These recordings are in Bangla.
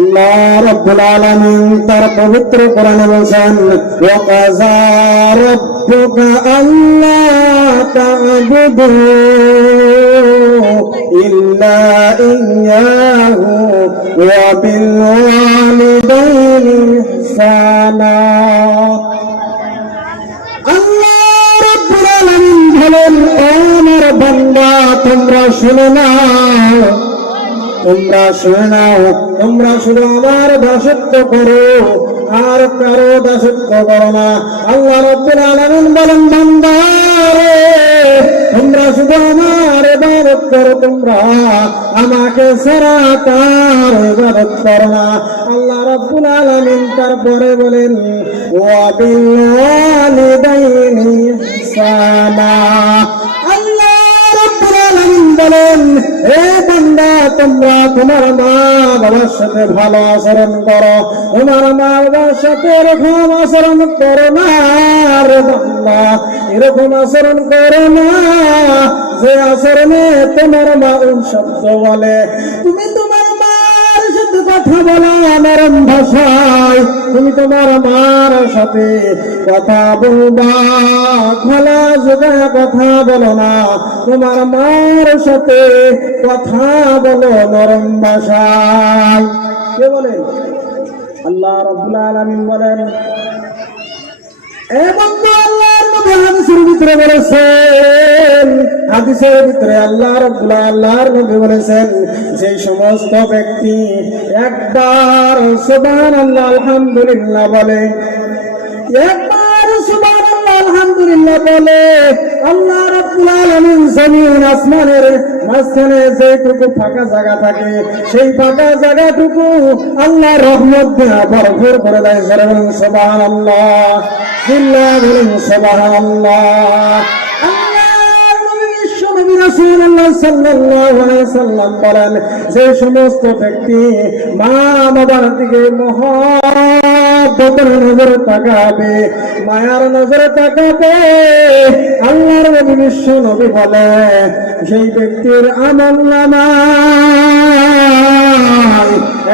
আল্লাহ রাব্বুল আলামিন তার পবিত্র কোরআনে বলেন ওয়া কাযা রাব্বুকা আল্লা তা'বুদু ইল্লা ইয়্যাহু ওয়া বিল ওয়ালিদাইনি ইহসানা। আল্লাহ রাব্বুল আলামিন বলেন ও আমার বান্দা তোমরা শুনে নাও, তোমরা শুনে নাও, তোমরা শুধু আমার দাসত্ব করো আর কারো দাসত্ব করো না। আল্লাহ রাব্বুল আলামিন বলেন বান্দা রে তোমরা শুধু আমার ইবাদত করো, তোমরা আমাকে ছাড়া কার ইবাদত করো না। আল্লাহ রাব্বুল আলামিন তারপরে বলেন ওয়া বিল ওয়ালিদাইনি ইহসানা। আল্লাহ রাব্বুল আলামিন বলেন হে বান্দা তোমরা তোমার মা বাবার সাথে ভালো আচরণ করো, তোমার মা বাবার সাথে এরকম আচরণ করো না রে বান্দা, এরকম আচরণ করো না যে আচরণে তোমার মা শব্দ বলে। তুমি তোমার মার সাথে কথা বলো নরম ভাষায়, তুমি তোমার মার সাথে কথা বলবা, খোলা জায়গায় কথা বলো না, তোমার মার সাথে কথা বলো নরম ভাষায়। কে বলেন? আল্লাহ রাব্বুল আলামিন বলেন। এবং আল্লাহর নবী হাদিসের ভিতরে বলেছেন, হাদিসের ভিতরে আল্লাহর নবী বলেছেন যে সমস্ত ব্যক্তি একবার সুবহানাল্লাহ আলহামদুলিল্লাহ বলে, একবার সুবহানাল্লাহ আলহামদুলিল্লাহ বলে, আল্লাহ রাব্বুল আলামিন জমিন আসমানের মাঝখানে যেটুকু ফাঁকা জায়গা থাকে সেই ফাঁকা জায়গাটুকু আল্লাহ রহমত দিয়ে ভরপুর করে দেয়। যারা বলেন সুবহানাল্লাহ, জিল্লাহ বলেন সুবহানাল্লাহ। আল্লাহর নবী বিশ্বনবী রাসূলুল্লাহ সাল্লাল্লাহু আলাইহি সাল্লাম বলেন যে সমস্ত ব্যক্তি মা বাবার দিকে মহব্বতের নজরে তাকাবে, মায়ার নজরে তাকাবে, আল্লাহর নবী বিশ্বনবী বলে সেই ব্যক্তির আমলনামায়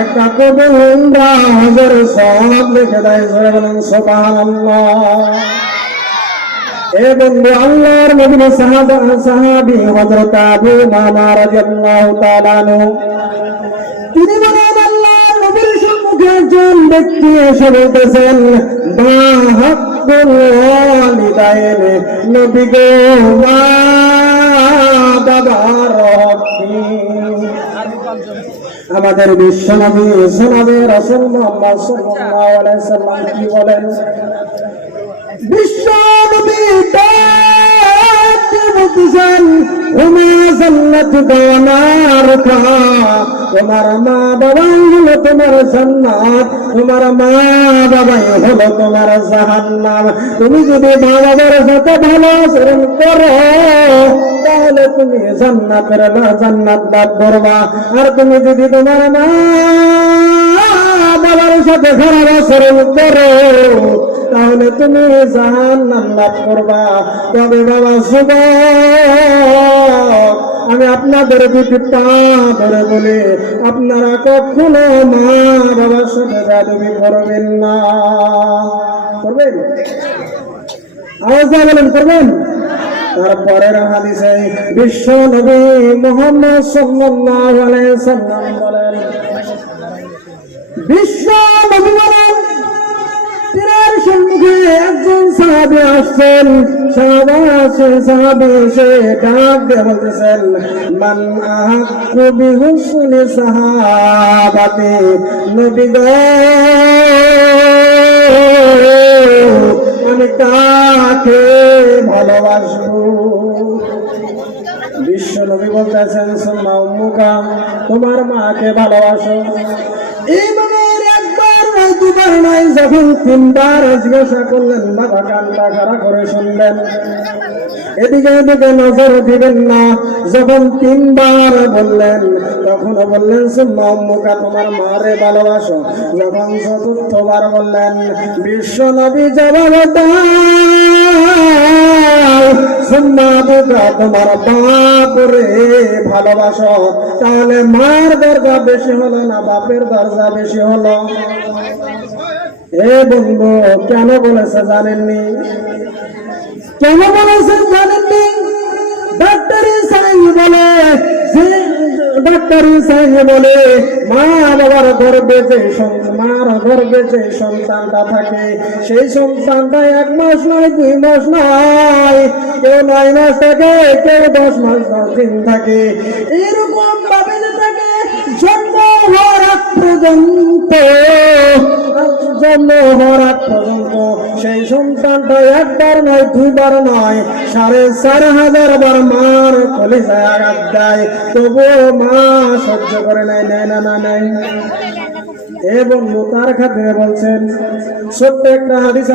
একটা কবিরা হাজার সওয়াব লিখে দেয়। যারা বলেন সুবহানাল্লাহ। এ বন্ধু আল্লাহর নবীর সাহাবী হযরত আবু উমামা রাদিয়াল্লাহু তাআলা আনহু তিনি বলেন আল্লাহর নবীর সম্মুখে একজন ব্যক্তি এসে বলতেছেন মা হাক্কুল ওয়ালিদাইনি, নবী গো মা বাবার হক কি? আমাদের বিশ্বনবী জনাবে রাসূল মুহাম্মদ সাল্লাল্লাহু আলাইহি সাল্লাম কি বলেন? বিশ্বনবী বলতেছেন ওমা জান্নাতু দানারুকা, তোমার মা বাবাই হলো তোমার জান্নাত, তোমার মা বাবাই হলো তোমার জাহান্নাম। তুমি যদি মা বাবার সাথে ভালো আচরণ করো তাহলে তুমি জান্নাতের জান্নাত লাভ করবা, আর তুমি যদি তোমার মা বাবার সাথে খারাপ আচরণ করো তাহলে তুমি জাহান্নাম লাভ করবা। তবে বাবা যুবক আমি আপনাদের দুটি পা ধরে বলি আপনারা কখনো মা বাবার সাথে বেয়াদবি করবেন না। করবেন? আওয়াজ দিয়ে বলেন করবেন? তারপরের হাদিসে বিশ্ব নবী মুহাম্মদ সাল্লাল্লাহু আলাইহি সাল্লাম বলেন, বিশ্ব নবী বলেন তিনার সম্মুখে একজন সাহাবী আসছেন, সাহাবী এসে ডাক দিয়ে বলতেছেন মান আহাক্কু বিহুসনি সাহাবাতি, নবী গো আমি কাকে ভালোবাসবো? বিশ্ব নবী বলতেছেন সুম্মা উম্মুকা, তোমার মাকে ভালোবাসো। এই দুবার নাই, যখন তিনবার জিজ্ঞাসা করলেন বাবা কানটা খাড়া করে শুনলেন, এদিকে এদিকে নজর দিবেন না। যখন তিনবার বললেন তখনও বললেন সুম্মা উম্মুকা, তোমার মারে ভালোবাসো। যখন চতুর্থবার বললেন বিশ্ব নবী জবাব দেয় সুম্মা বুকা তোমার বাপরে ভালোবাসো, তাহলে মার দরজা বেশি হলো না বাপের দরজা বেশি হলো? এ বন্ধু কেন বলেছে জানেননি? কেন বলেছে জানেননি? ডাক্তারি সাহেব বলে ডাক্তারি সাহেব বলে মা বাবার গর্ভে যে মার গর্ভে যে সন্তানটা থাকে সেই সন্তানটা 1 মাস নয় 2 মাস নয়, কেউ 9 মাস থাকে, কেউ 10 মাস 10 দিন থাকে, এরকম ভাবে যে থাকে জন্ম হওয়ার আগ পর্যন্ত। জন্ম হওয়ার আগ পর্যন্ত সেই সন্তানটা 1 বার নয় 2 বার নয় 4,500 বার মার কলিজায় আঘাত দেয়, তবুও মা সহ্য করে নেয় না নেয়। এবং তার খাতিরে বলছেন ছোট্ট একটা হাদিস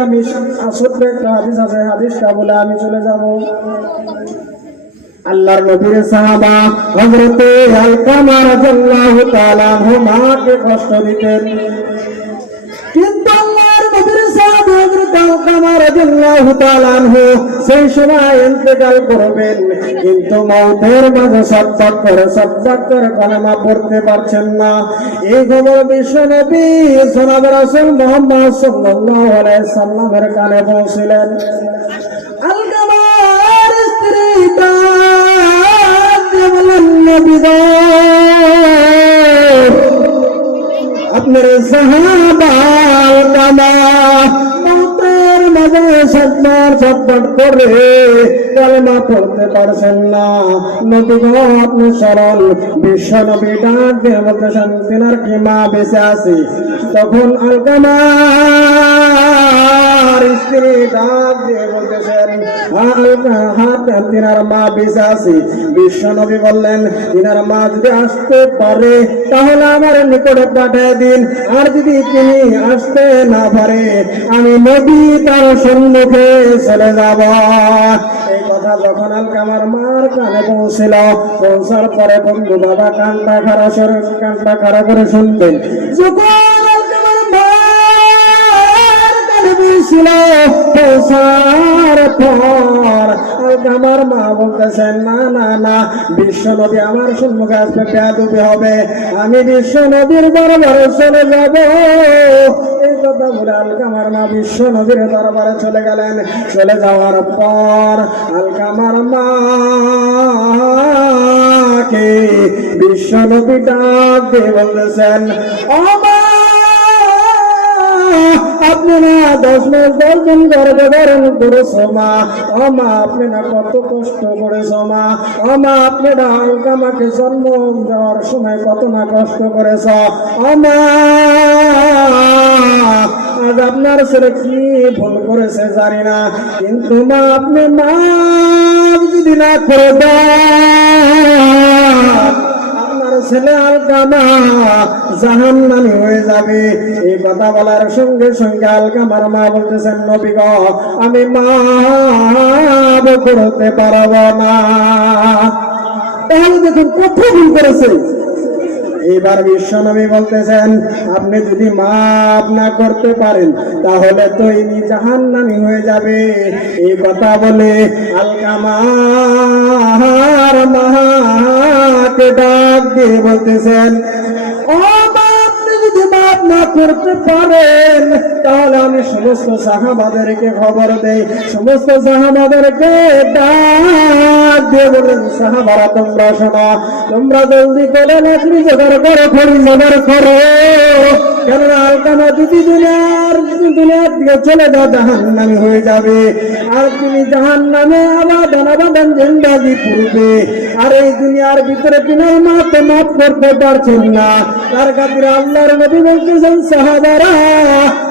আছে, হাদিসটা বলে আমি চলে যাব। আল্লাহর নবীর সাহাবা হযরত আলকামা রাদিয়াল্লাহু তাআলা আনহু মাকে কষ্ট দিতেন, কিন্তু আল্লাহর নবীর সাহাবা হযরত আলকামা রাদিয়াল্লাহু তাআলা আনহু সেই সময় ইন্তেকাল করবেন, কিন্তু মওতের মাঝে সববাক করে কালেমা পড়তে পারছেন না। এই খবর বিশ্ব নবী জনাব রাসূল মুহাম্মদ সাল্লাল্লাহু আলাইহি সাল্লামের কানে পৌঁছলেন। আলকামার স্ত্রী বলেন, নবী গো, আপনার সাহাবা আলকামা মওতের মাঝে ছটফট করে কালেমা পড়তে পারছেন না। নবী গো, আপনি সরল। বিশ্ব নবী ডাক দিয়ে বলতেছেন, তিনার কি মা বেঁচে আছে? তখন আলকামার স্ত্রী ডাক দিয়ে বলতেছেন, তিনার মা বেঁচে আছে। বিশ্ব নবী বললেন, তিনার মা যদি আসতে পারে তাহলে আমার নিকটে পাঠিয়ে দিন, আর যদি তিনি আসতে না পারে আমি নবী তার সম্মুখে চলে যাব। এই কথা যখন আলকামার মার কানে পৌঁছার পরে বন্ধু বাবা কানটা খাড়া করে শুনতেন। যখন আলকামার মার কানে পৌঁছার পর আলকামার মা বলতেছেন, না বিশ্ব নবী আমার সম্মুখে আসবে, বেয়াদবি হবে, আমি বিশ্ব নবীর দরবারে চলে যাব। এই কথা বলে আলকামার মা বিশ্ব নবীর দরবারে চলে গেলেন। চলে যাওয়ার পর আলকামার মাকে বিশ্ব নবী ডাক দিয়ে বলতেছেন, ও মা, আপনি না 10 মাস 10 দিন গর্ভে ধারণ করেছ মা। ও মা, আপনি না কত কষ্ট করেছ মা। ও মা, আপনি না আলকামাকে জন্ম দেওয়ার সময় কত না কষ্ট করেছ। ও মা, আজ আপনার ছেলে কি ভুল করেছে জানি না, কিন্তু মা আপনি মাফ যদি না করে দেন আপনার ছেলে আলকামা জাহান্নামী হয়ে যাবে। এই কথা বলার সঙ্গে সঙ্গে আলকামার মা বলতেছেন, নবী গো, আমি মাফ করতে পারবো না। তাহলে দেখুন কত ভুল করেছে। এবার বিশ্বনবী বলতেছেন, আপনি যদি মাফ না করতে পারেন তাহলে তো ইনি জাহান্নামী হয়ে যাবে। এই কথা বলে আলকামার মাকে ডাক দিয়ে বলতেছেন, ও মা, আপনি যদি মাফ না করতে পারেন তাহলে আমি সমস্ত সাহাবাদেরকে খবর দেই। সমস্ত সাহাবাদেরকে ডাক দিয়ে বলেন, সাহাবারা তোমরা শোনো, তোমরা জলদি করে লাকড়ি জোগাড় করো, খড়ি জোগাড় করো, কেননা আলকামা যদি দুনিয়ার দিকে চলে যাও জাহান্নামী হয়ে যাবে, আর তুমি জাহান্নামে আবাদান জিন্দাগি পূর্বে। আর এই দুনিয়ার ভিতরে তিনার মা তো মাফ করতে পারছেন না, তার খাতিরে আল্লাহর নবী বলতেছেন, সাহাবারা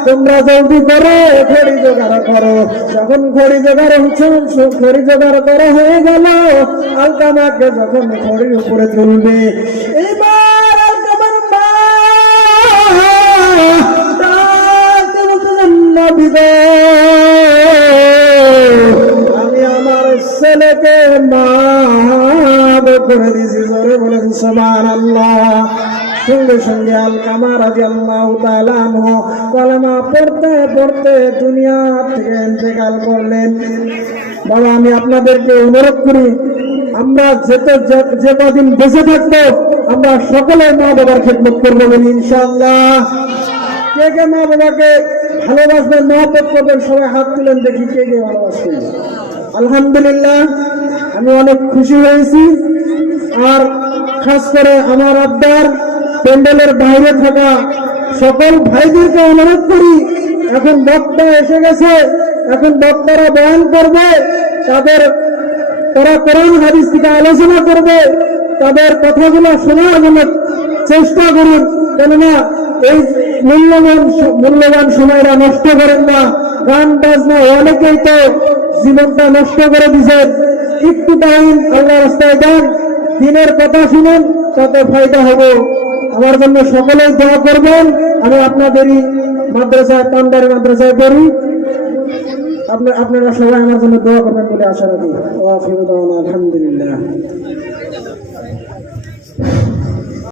তোমরা জলদি করো, খড়ি জোগাড় করো। যখন খড়ি জোগাড় করা হয়ে গেল, আলকামাকে যখন খড়ির উপরে তুলবে, এবার আলকামার মা নবী গো, আমি আমার ছেলেকে মাফ করে দিয়েছি। জোরে বলেন সুবহানাল্লাহ। সঙ্গে সঙ্গে আলকামা রাদিয়াল্লাহু তাআলা আনহু কালেমা পড়তে পড়তে দুনিয়া থেকে ইন্তেকাল করলেন। বাবা, আমি আপনাদেরকে অনুরোধ করি, আমরা যে কদিন বেঁচে থাকবো আমরা সকলে মা বাবার খেদমত করবো বলি ইনশাআল্লাহ। কে কে মা বাবাকে ভালোবাসবেন, মহব্বত করবেন? সবাই হাত তুলেন দেখি কে কে ভালোবাসবেন। আলহামদুলিল্লাহ, আমি অনেক খুশি হয়েছি। আর খাস করে আমার আব্বার প্যান্ডেলের বাইরে থাকা সকল ভাইদেরকে অনুরোধ করি, এখন বক্তা এসে গেছে, এখন বক্তারা বয়ান করবে, তারা কোরআন হাদিস থেকে আলোচনা করবে, তাদের কথাগুলো শোনার জন্য চেষ্টা করুন। কেননা এই মূল্যবান সময়টা নষ্ট করেন না। গান বাজনা অনেকেই তো জীবনটা নষ্ট করে দিচ্ছেন। একটু টাইম আল্লাহ রাস্তায় দেন, দিনের কথা শুনুন, তাতে ফায়দা হবে। আমার জন্য সকলেই দোয়া করবেন। আমি আপনাদেরই মাদ্রাসায়, পান্ডারি মাদ্রাসায় পড়ি, আপনারা সবাই আমার জন্য দোয়া করবেন বলে আশা রাখি। আলহামদুলিল্লাহ।